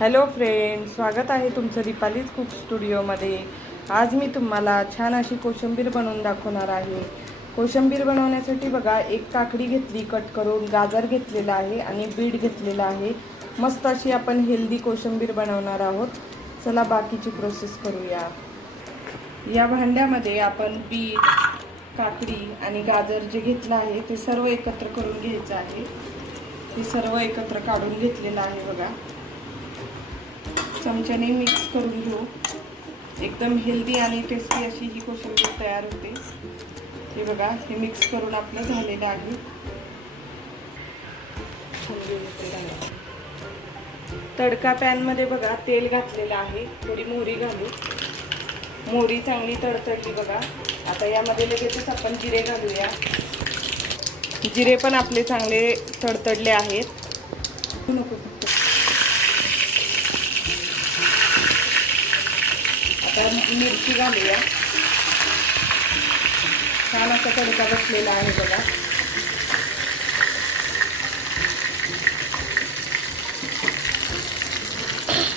Hello friend स्वागत आहे तुमचं दीपालीच कुक स्टुडिओमध्ये आज मी तुम्हाला छान अशी कोशिंबीर बनवून दाखवणार आहे. कोशिंबीर बनवण्यासाठी बघा एक काकडी घेतली कट करून गाजर घेतलेला आहे आणि बीट घेतलेला आहे. मस्त अशी आपण हेल्दी कोशिंबीर बनवणार आहोत. चला बाकीची प्रोसेस करूया. या भांड्यामध्ये आपण बीट काकडी आणि गाजर जे घेतलं आहे ते सर्व एकत्र करून घ्यायचं आहे. ते सर्व एकत्र काढून घेतलेलं आहे बघा. चमच्याने मिक्स करून घेऊ. एकदम हेल्दी आणि टेस्टी अशी ही कोशिंबीर तयार होते. हे बघा हे मिक्स करून आपलं झालेलं आहे. तडका पॅनमध्ये बघा तेल घातलेलं आहे. थोडी मोहरी घालू. मोहरी चांगली तडतडली बघा. आता यामध्ये लगेचच आपण जिरे घालूया. जिरे पण आपले चांगले तडतडले आहेत. नको आता मिरची घालूया. छान असा तडका बसलेला आहे बघा.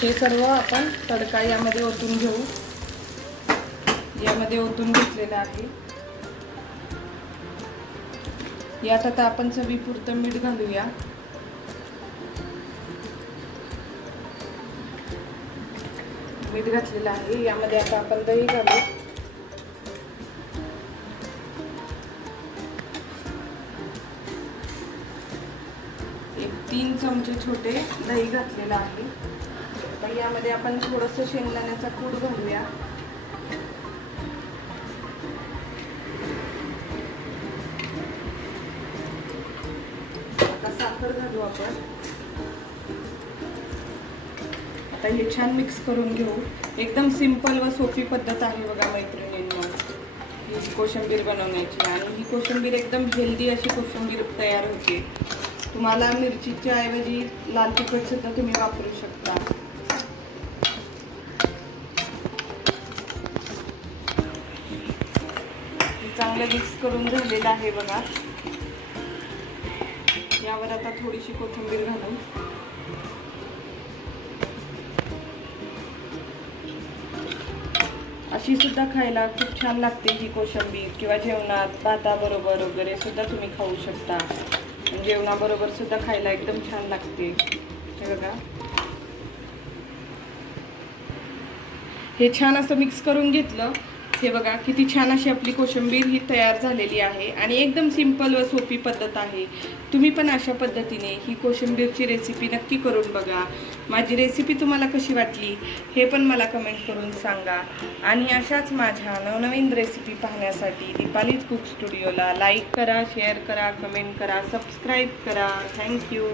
हे सर्व आपण तडका यामध्ये ओतून घेऊ. यामध्ये ओतून घेतलेलं आहे. यात आता आपण चवीपुरतं मीठ घालूया. मीठ घातलेलं आहे. यामध्ये आता आपण दही घालू. एक तीन चमचे छोटे दही घातलेलं आहे. तर यामध्ये आपण थोडंसं शेंगदाण्याचा कूड घालूया. आता साखर घालू आपण. आता हे छान मिक्स करून घेऊ. एकदम सिंपल व सोपी पद्धत आहे बघा मैत्रिणींना. ही कोशिंबीर बनवण्याची. आणि ही कोशिंबीर एकदम हेल्दी अशी कोशिंबीर तयार होते. तुम्हाला मिरचीच्या ऐवजी लाल तिखट सुद्धा तुम्ही वापरू शकता. चांगलं मिक्स करून झालेलं आहे बघा. यावर आता थोडीशी कोथिंबीर घालून. अशी सुद्धा खायला खूप छान लागते ही कोशंबीर किंवा जेवणात भाताबरोबर वगैरे सुद्धा तुम्ही खाऊ शकता. जेवणाबरोबर सुद्धा खायला एकदम छान लागते. हे बघा. हे छान असं मिक्स करून घेतलं. हे बघा किती छान अशी आपली कोशिंबीर ही तयार झालेली आहे आणि एकदम सिंपल व सोपी पद्धत आहे. तुम्ही पण अशा पद्धतीने ही कोशिंबीरची रेसिपी नक्की करून बघा. माझी रेसिपी तुम्हाला कशी वाटली हे पण मला कमेंट करून सांगा. आणि अशाच माझ्या नवनवीन रेसिपी पाहण्यासाठी दीपालीज कुक स्टुडिओला लाईक करा शेअर करा कमेंट करा सबस्क्राईब करा. Thank you